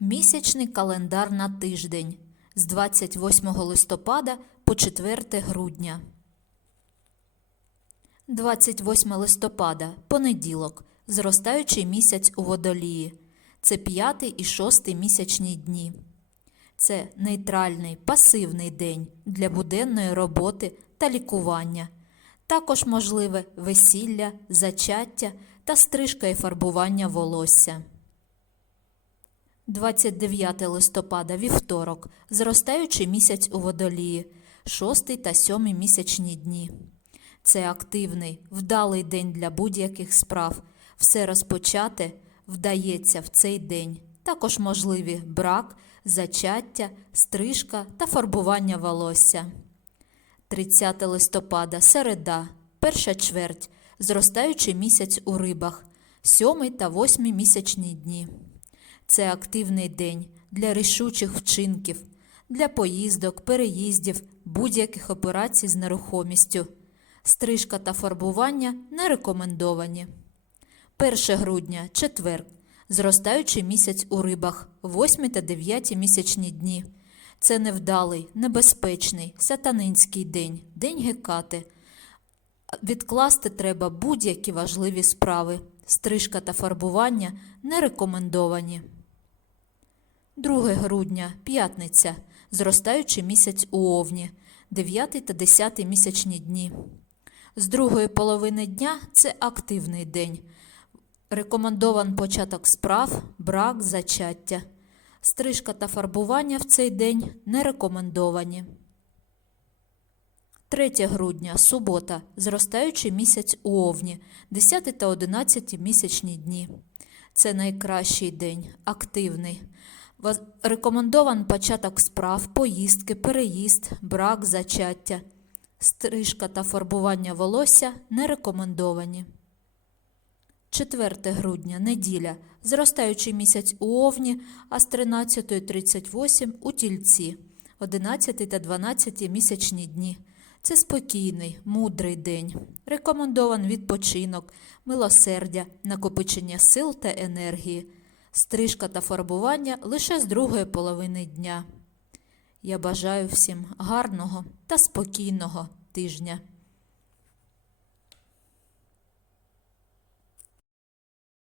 Місячний календар на тиждень з 28 листопада по 4 грудня. 28 листопада понеділок. Зростаючий місяць у водолії. Це п'ятий і шостий місячні дні. Це нейтральний пасивний день для буденної роботи та лікування. Також можливе весілля, зачаття та стрижка і фарбування волосся. 29 листопада вівторок. Зростаючий місяць у водолії, шостий та сьомий місячні дні. Це активний, вдалий день для будь-яких справ. Все розпочати вдається в цей день. Також можливі брак, зачаття, стрижка та фарбування волосся. 30 листопада середа, перша чверть, зростаючий місяць у рибах, сьомий та восьмий місячні дні. Це активний день для рішучих вчинків, для поїздок, переїздів, будь-яких операцій з нерухомістю. Стрижка та фарбування не рекомендовані. 1 грудня четвер. Зростаючий місяць у рибах, 8 та 9 місячні дні. Це невдалий, небезпечний, сатанинський день, день Гекати. Відкласти треба будь-які важливі справи. Стрижка та фарбування не рекомендовані. 2 грудня, п'ятниця, зростаючий місяць у Овні, 9 та 10 місячні дні. З другої половини дня це активний день. Рекомендован початок справ, брак, зачаття. Стрижка та фарбування в цей день не рекомендовані. 3 грудня, субота, зростаючий місяць у Овні, 10 та 11 місячні дні. Це найкращий день, активний. Рекомендован початок справ, поїздки, переїзд, брак, зачаття. Стрижка та фарбування волосся не рекомендовані. 4 грудня, неділя, зростаючий місяць у Овні, а з 13.38 у Тільці, 11 та 12 місячні дні. Це спокійний, мудрий день. Рекомендован відпочинок, милосердя, накопичення сил та енергії, стрижка та фарбування лише з другої половини дня. Я бажаю всім гарного та спокійного тижня.